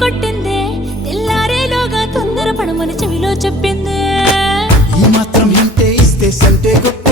కొట్టిందే తెల్లారేలోగా తొందర పడమని చెవిలో చెప్పిందే ఈ మాత్రం ఇంతే ఇస్తే సంటే గొప్ప